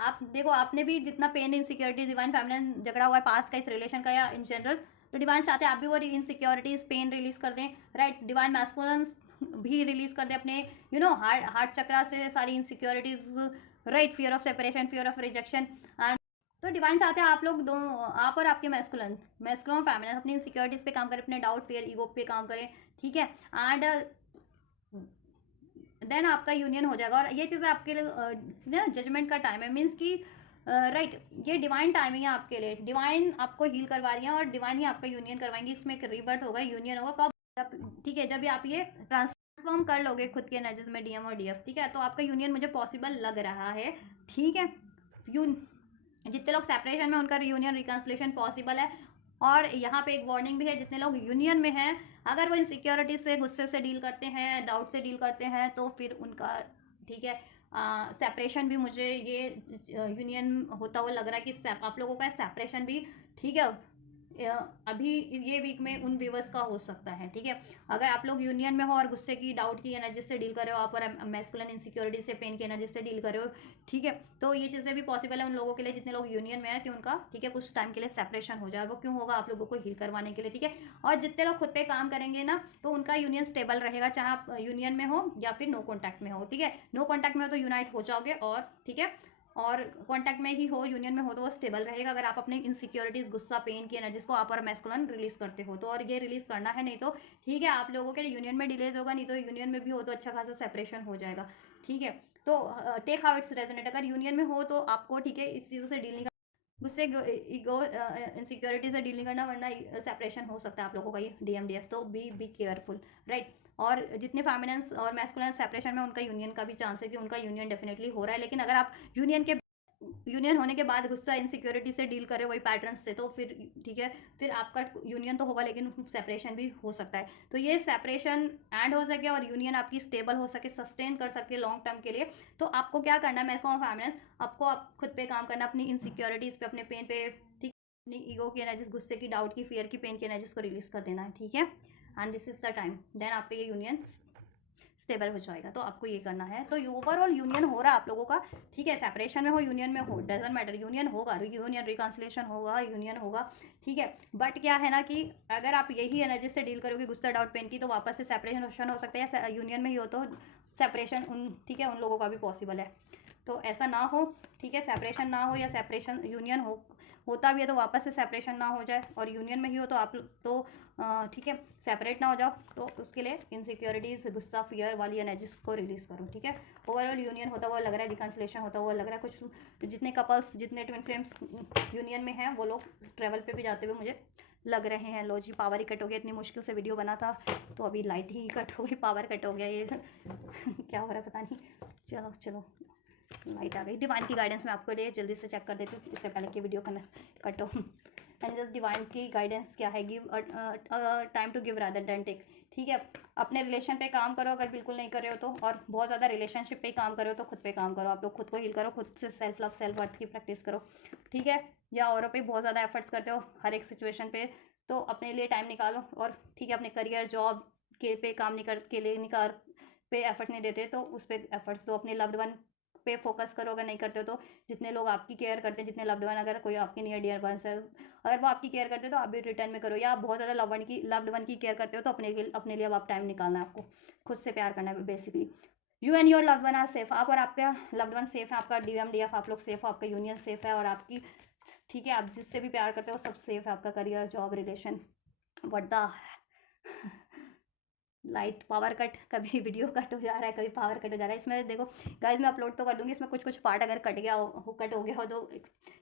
आप देखो, आपने भी जितना पेन, इनसिक्योरिटीज, डिवाइन फेमिनिन झगड़ा हुआ है पास्ट का इस रिलेशन का या इन जनरल, तो डिवाइन चाहते हैं आप भी वो इनसिक्योरिटीज, पेन रिलीज कर दें, राइट। डिवाइन मैस्कुलिन्स भी रिलीज कर दें अपने हार्ट चक्रा से सारी insecurities, right, fear of separation, fear of rejection. तो डिवाइन चाहते हैं आप लोग दो, आप और आपके मैस्कुलिन फेमिनिन अपनी इनसिक्योरिटीज पे काम करें, अपने डाउट, फियर, ईगो पे काम करें। ठीक है, एंड देन आपका यूनियन हो जाएगा, और ये चीज़ें आपके लिए ना जजमेंट का टाइम है, मीन्स कि राइट, ये डिवाइन टाइमिंग है आपके लिए, डिवाइन आपको हील करवा रही है, और डिवाइन ही आपका यूनियन करवाएंगे, इसमें एक रीबर्थ होगा, यूनियन होगा कब, ठीक है, जब आप ये ट्रांसफॉर्म कर लोगे खुद के एनर्जीज में, डीएम और डीएफ। ठीक है, तो आपका यूनियन मुझे पॉसिबल लग रहा है। ठीक है, जितने लोग सेपरेशन में उनका रियूनियन रिकन्सिलेशन पॉसिबल है। और यहाँ पे एक वार्निंग भी है, जितने लोग यूनियन में हैं अगर वो इनसिक्योरिटी से गुस्से से डील करते हैं, डाउट से डील करते हैं, तो फिर उनका ठीक है सेपरेशन भी, मुझे ये यूनियन होता हुआ लग रहा है कि आप लोगों का सेपरेशन भी ठीक है अभी ये वीक में उन व्यूवर्स का हो सकता है। ठीक है, अगर आप लोग यूनियन में हो और गुस्से की डाउट की एनर्जी से डील कर रहे हो आप, और मैस्कुलिन इनसिक्योरिटी से पेन की एनर्जी से डील कर रहे हो, ठीक है, तो ये चीज़ें भी पॉसिबल है उन लोगों के लिए जितने लोग यूनियन में है, कि उनका ठीक है कुछ टाइम के लिए सेपरेशन हो जाए। वो क्यों होगा? आप लोगों को हील करवाने के लिए। ठीक है, और जितने लोग खुद पे काम करेंगे ना, तो उनका यूनियन स्टेबल रहेगा, चाहे आप यूनियन में हो या फिर नो कॉन्टैक्ट में हो। ठीक है, नो कॉन्टैक्ट में हो तो यूनाइट हो जाओगे, और ठीक है और कॉन्टैक्ट में ही हो, यूनियन में हो तो वो स्टेबल रहेगा। अगर आप अपने इनसिक्योरिटीज, गुस्सा, पेन की एनर्जीज को आप और मैस्कुलिन रिलीज करते हो तो, और ये रिलीज करना है, नहीं तो ठीक है आप लोगों के यूनियन में डिलेज होगा, नहीं तो यूनियन में भी हो तो अच्छा खासा सेपरेशन हो जाएगा। ठीक है, तो टेक हाउ इट्स रेजोनेट। अगर यूनियन में हो तो आपको ठीक है इस चीज़ों से डील नहीं, गुस्से, ईगो, इनसिक्योरिटी से डील नहीं करना, वरना सेपरेशन हो सकता है आप लोगों का ये DMDF। तो बी केयरफुल, राइट। और जितने फेमिनिन और मैस्कुलिन सेपरेशन में, उनका यूनियन का भी चांस है कि उनका यूनियन डेफिनेटली हो रहा है। लेकिन अगर आप यूनियन होने के बाद गुस्सा, इनसिक्योरिटी से डील करे वही पैटर्न से, तो फिर ठीक है, फिर आपका यूनियन तो होगा लेकिन सेपरेशन भी हो सकता है। तो ये सेपरेशन एंड हो सके और यूनियन आपकी स्टेबल हो सके, सस्टेन कर सके लॉन्ग टर्म के लिए, तो आपको क्या करना है, मैं इसको फैमिनेंस, आपको आप खुद पे काम करना, अपनी इनसिक्योरिटीज पे, अपने पेन पे, ठीक, अपनी ईगो की एनर्जीज, गुस्से की, डाउट की, फियर की, पेन की एनर्जीज को रिलीज कर देना है। ठीक है, and this is the time, then आपका ये यूनियन स्टेबल हो जाएगा। तो आपको ये करना है। तो ओवरऑल यूनियन हो रहा है आप लोगों का, ठीक है, सेपरेशन में हो, यूनियन में हो, डजेंट मैटर, यूनियन होगा, यूनियन रिकॉन्सिलेशन होगा, यूनियन होगा। ठीक है, बट क्या है ना कि अगर आप यही एनर्जी से डील करोगे गुस्सा, डाउट, पेन की, तो वापस से सेपरेशन हो सकता है, या यूनियन में ही हो तो सेपरेशन ठीक है उन लोगों का भी पॉसिबल है। तो ऐसा ना हो, ठीक है, सेपरेशन ना हो, या सेपरेशन यूनियन होता भी है तो वापस से सेपरेशन ना हो जाए, और यूनियन में ही हो तो आप तो ठीक है सेपरेट ना हो जाओ। तो उसके लिए इनसिक्योरिटीज, गुस्सा, फियर वाली एनर्जीज को रिलीज करो। ठीक है, ओवरऑल यूनियन होता हुआ लग रहा है, रिकन्सिलेशन होता हुआ लग रहा है। कुछ जितने कपल्स, जितने ट्विन फ्लेम्स यूनियन में हैं, वो लोग ट्रेवल पे भी जाते हुए मुझे लग रहे हैं। लो जी, पावर ही कट हो गया, इतनी मुश्किल से वीडियो बना था तो अभी लाइट ही कट हो गई, पावर कट हो गया, ये क्या हो रहा है पता नहीं। चलो चलो, लाइट आ गई। डिवाइन की गाइडेंस में आपको लिए जल्दी से चेक कर देती हूँ, इससे पहले कि वीडियो कट हो। एंड जस्ट डिवाइन की गाइडेंस क्या है, give time to give rather than take. ठीक है, अपने रिलेशन पे काम करो अगर बिल्कुल नहीं कर रहे हो तो, और बहुत ज़्यादा रिलेशनशिप पे काम करो तो खुद पे काम करो। आप लोग खुद को हील करो, खुद से सेल्फ लव, सेल्फ वर्थ की प्रैक्टिस करो। ठीक है, या औरों पे बहुत ज़्यादा एफर्ट्स करते हो हर एक सिचुएशन पे, तो अपने लिए टाइम निकालो। और ठीक है, अपने करियर, जॉब के पे काम के लिए निकाल पे एफर्ट नहीं देते तो उस पर एफर्ट्स दो। अपने लव्ड वन पे फोकस करो अगर नहीं करते हो तो। जितने लोग आपकी केयर करते हैं, जितने लव्ड वन, अगर कोई आपके नियर डियर वंस है, अगर वो आपकी केयर करते हो तो आप भी रिटर्न में करो। या आप बहुत ज़्यादा लव्ड वन की केयर करते हो तो अपने लिए अब आप टाइम निकालना है, आपको खुद से प्यार करना है basically. You and your loved one are safe. आप और आपका लव्ड वन सेफ है, आपका DMDF आप लोग सेफ हो, आपका यूनियन सेफ है, और आपकी ठीक है आप जिससे भी प्यार करते हो सब सेफ है, आपका career, job, relation. What the light, power cut, कभी वीडियो कट हो जा रहा है, कभी पावर कट हो जा रहा है। इसमें देखो गाइज, मैं अपलोड तो कर दूंगी, इसमें कुछ पार्ट अगर कट गया हो, कट हो गया हो तो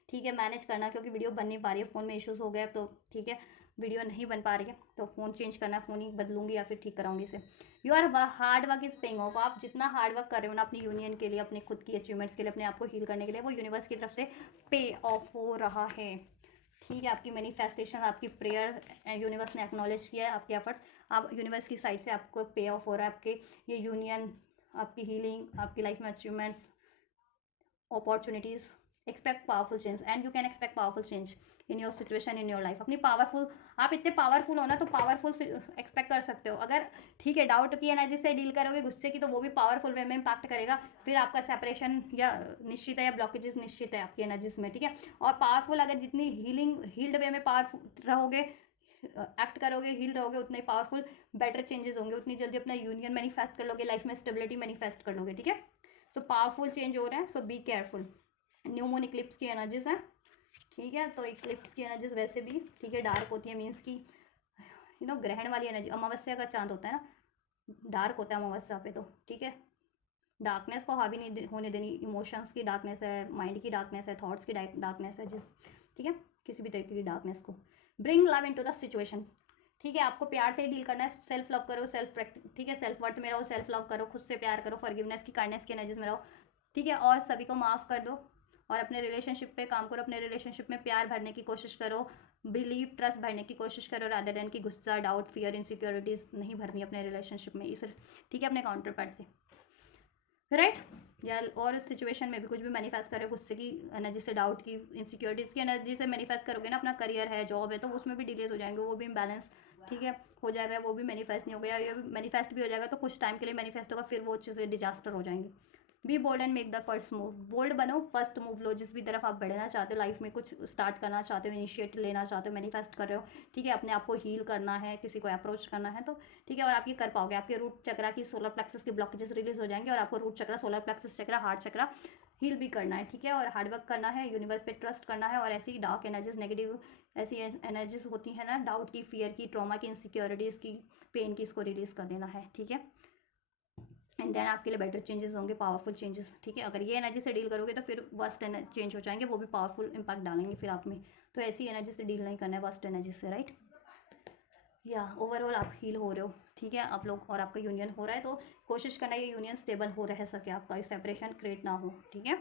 ठीक है मैनेज करना, क्योंकि वीडियो बन नहीं पा रही है, फ़ोन में इश्यूज़ हो गया तो ठीक है वीडियो नहीं बन पा रही है, तो फ़ोन चेंज करना है, फ़ोन ही बदलूंगी या फिर ठीक कराऊंगी इसे। Your hard work is paying off. आप जितना हार्ड वर्क कर रहे हो ना अपनी यूनियन के लिए, अपने खुद की अचीवमेंट्स के लिए, अपने आप को हील करने के लिए, वो यूनिवर्स की तरफ से पे ऑफ हो रहा है। ठीक है, आपकी मैनिफेस्टेशन, आपकी प्रेयर, यूनिवर्स ने एक्नॉलेज किया है आपके एफर्ट्स, आप यूनिवर्स की साइड से आपको पे ऑफ हो रहा है। आपके ये यूनियन, आपकी हीलिंग, आपकी लाइफ में achievements, opportunities, expect powerful change, and you can expect powerful change in your situation, in your life. अपनी पावरफुल, आप इतने पावरफुल हो ना तो पावरफुल एक्सपेक्ट कर सकते हो। अगर ठीक है डाउट की एनर्जी से डील करोगे, गुस्से की, तो वो भी पावरफुल वे में इम्पैक्ट करेगा। फिर आपका सेपरेशन या निश्चित है, या ब्लॉकेजेस निश्चित है आपकी एनर्जीज में। ठीक है, और पावरफुल, अगर जितनी हील्ड वे में पावरफुल रहोगे, एक्ट करोगे, हील रहोगे, उतने पावरफुल बेटर चेंजेस होंगे, उतनी जल्दी अपना यूनियन मैनिफेस्ट कर लोगे, लाइफ में स्टेबिलिटी मैनिफेस्ट कर लोगे। ठीक है, सो पावरफुल चेंज हो रहे हैं, so be careful. New moon eclipse की एनर्जीज हैं। ठीक है, तो इक्लिप्स की एनर्जीज वैसे भी ठीक है डार्क होती है, मीन्स की ग्रहण वाली एनर्जी, अमावस्या का चांद होता है ना, डार्क होता है अमावस्या पे तो। ठीक है, डार्कनेस को हावी नहीं होने देनी, इमोशंस की डार्कनेस है, माइंड की डार्कनेस है, थॉट्स की डार्कनेस है, ठीक है किसी भी तरीके की डार्कनेस को bring love into the situation. ठीक है, आपको प्यार से ही डील करना है, सेल्फ लव करो, सेल्फ प्रैक्टिस, ठीक है सेल्फ वर्थ में रहो, सेल्फ लव करो, खुद से प्यार करो, फॉरगिवनेस की, काइंडनेस की एनर्जीज में रहो। ठीक है, और सभी को माफ़ कर दो, और अपने रिलेशनशिप पे काम करो, अपने रिलेशनशिप में प्यार भरने की कोशिश करो, बिलीव ट्रस्ट भरने की कोशिश करो, रादर देन की गुस्सा डाउट फियर इनसिक्योरिटीज़ नहीं भरनी अपने रिलेशनशिप में इस, ठीक है, अपने काउंटर पार्ट से, राइट। या और इस सिचुएशन में भी कुछ भी मैनिफेस्ट कर रहे हो गुस्से की एनर्जी से, डाउट की, इनसिक्योरिटीज़ की एनर्जी से मैनिफेस्ट करोगे ना, अपना करियर है, जॉब है, तो उसमें भी डिलेज हो जाएंगे, वो भी इम्बैलेंस, ठीक है, हो जाएगा, वो भी मैनिफेस्ट नहीं हो गया, या मैनिफेस्ट भी हो जाएगा तो कुछ टाइम के लिए मैनिफेस्ट होगा, फिर वो चीज़ें डिजास्टर हो जाएंगी। Be bold and make the first move, bold बनो, फर्स्ट मूव लो, जिस भी तरफ आप बढ़ना चाहते हो लाइफ में, कुछ स्टार्ट करना चाहते हो, इनिशिएट लेना चाहते हो, मैनिफेस्ट कर रहे हो, ठीक है, अपने आप को हील करना है, किसी को अप्रोच करना है, तो ठीक है, और आप ये कर पाओगे, आपके रूट चक्रा की, सोलर प्लेक्सस की ब्लॉकेजेस रिलीज हो जाएंगे, और आपको रूट चक्रा, सोलर प्लेक्सस चक्रा, हार्ट चक्रा हील भी करना है, ठीक है, और हार्डवर्क करना है, यूनिवर्स पे ट्रस्ट करना है, और ऐसी डार्क एनर्जीज, नेगेटिव ऐसी एनर्जीज होती है ना, डाउट की, फियर की, ट्रॉमा की, इनसिक्योरिटीज़ की, पेन की, इसको रिलीज कर देना है, ठीक है, एंड देन आपके लिए बेटर चेंजेस होंगे, पावरफुल चेंजेस, ठीक है। अगर ये एनर्जी से डील करोगे तो फिर वर्स्ट चेंज हो जाएंगे, वो भी पावरफुल इम्पैक्ट डालेंगे फिर आप में, तो ऐसी एनर्जी से डील नहीं करना है, वर्स्ट एनर्जी से, राइट। या ओवरऑल आप हील हो रहे हो, ठीक है, आप लोग, और आपका यूनियन हो रहा है, तो कोशिश करना ये यूनियन स्टेबल हो रह सके, आपका सेपरेशन क्रिएट ना हो, ठीक है।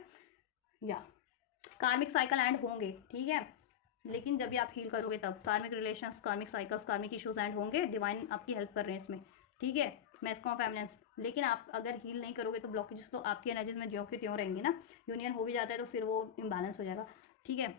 या कार्मिक साइकिल एंड होंगे, ठीक है, लेकिन जब भी आप हील करोगे तब कार्मिक रिलेशंस, कार्मिक साइकिल्स, कार्मिक इश्यूज एंड होंगे, डिवाइन आपकी हेल्प कर रहे हैं इसमें, ठीक है, मैस्कॉम फेमिनेंस। लेकिन आप अगर हील नहीं करोगे तो ब्लॉकेजेस तो आपकी एनर्जीज में ज्यों की त्यों रहेंगी ना, यूनियन हो भी जाता है तो फिर वो इम्बैलेंस हो जाएगा, ठीक है।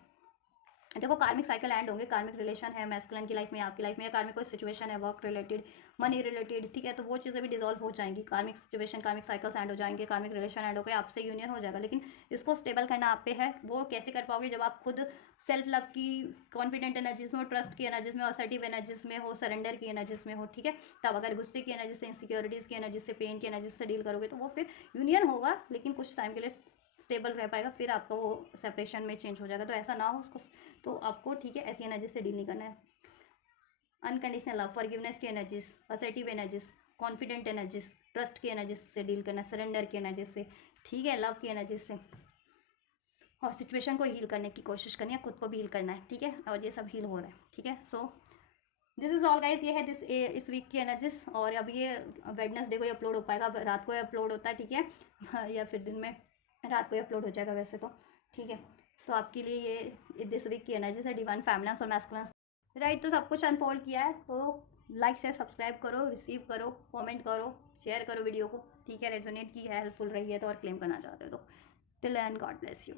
देखो कार्मिक साइकिल एंड होंगे, कार्मिक रिलेशन है मैस्कुलिन की लाइफ में, आपकी लाइफ में, या कार्मिक कोई सिचुएशन है वर्क रिलेटेड, मनी रिलेटेड, ठीक है, तो वो चीज़ें भी डिजॉल्व हो जाएंगी, कार्मिक सिचुएशन, कार्मिक साइकिल्स एंड हो जाएंगे, कार्मिक रिलेशन एंड हो गए, आपसे यूनियन हो जाएगा, लेकिन इसको स्टेबल करना आप पे है। वो कैसे कर पाओगे, जब आप खुद सेल्फ लव की, कॉन्फिडेंट एनर्जीज में हो, ट्रस्ट की एनर्जीज में, असर्टिव एनर्जीज में हो, सरेंडर की एनर्जीज में हो, ठीक है, तब अगर गुस्से की एनर्जी से, इनसिक्योरिटीज़ की एनर्जी से, पेन की एनर्जी से डील करोगे तो वो फिर यूनियन होगा, लेकिन कुछ टाइम के लिए स्टेबल रह पाएगा, फिर आपका वो सेपरेशन में चेंज हो जाएगा, तो ऐसा ना हो उसको, तो आपको, ठीक है, ऐसी एनर्जी से डील नहीं करना है। अनकंडीशनल लव, फॉरगिवनेस की energies, assertive energies, confident energies, trust की एनर्जीज से डील करना है, सरेंडर की एनर्जी से, ठीक है, लव की एनर्जी से, और सिचुएशन को हील करने की कोशिश करनी है, खुद को भी हील करना है, ठीक है, और ये सब हील हो रहा है, ठीक है। So this is all guys, ये है इस वीक की एनर्जीज, और अब ये वेडनेसडे को ही अपलोड हो पाएगा, रात को ही अपलोड होता है, ठीक है, या फिर दिन में, रात को ही अपलोड हो जाएगा वैसे तो, ठीक है। तो आपके लिए ये दिस वीक की एनर्जीज है, डिवाइन फेमिनिन्स और मैस्कुलिन्स, राइट। तो सब कुछ अनफोल्ड किया है, तो लाइक से सब्सक्राइब करो, रिसीव करो, कमेंट करो, शेयर करो वीडियो को, ठीक है, रेजोनेट की है, हेल्पफुल रही है तो, और क्लेम करना चाहते हो तो, till and God bless you.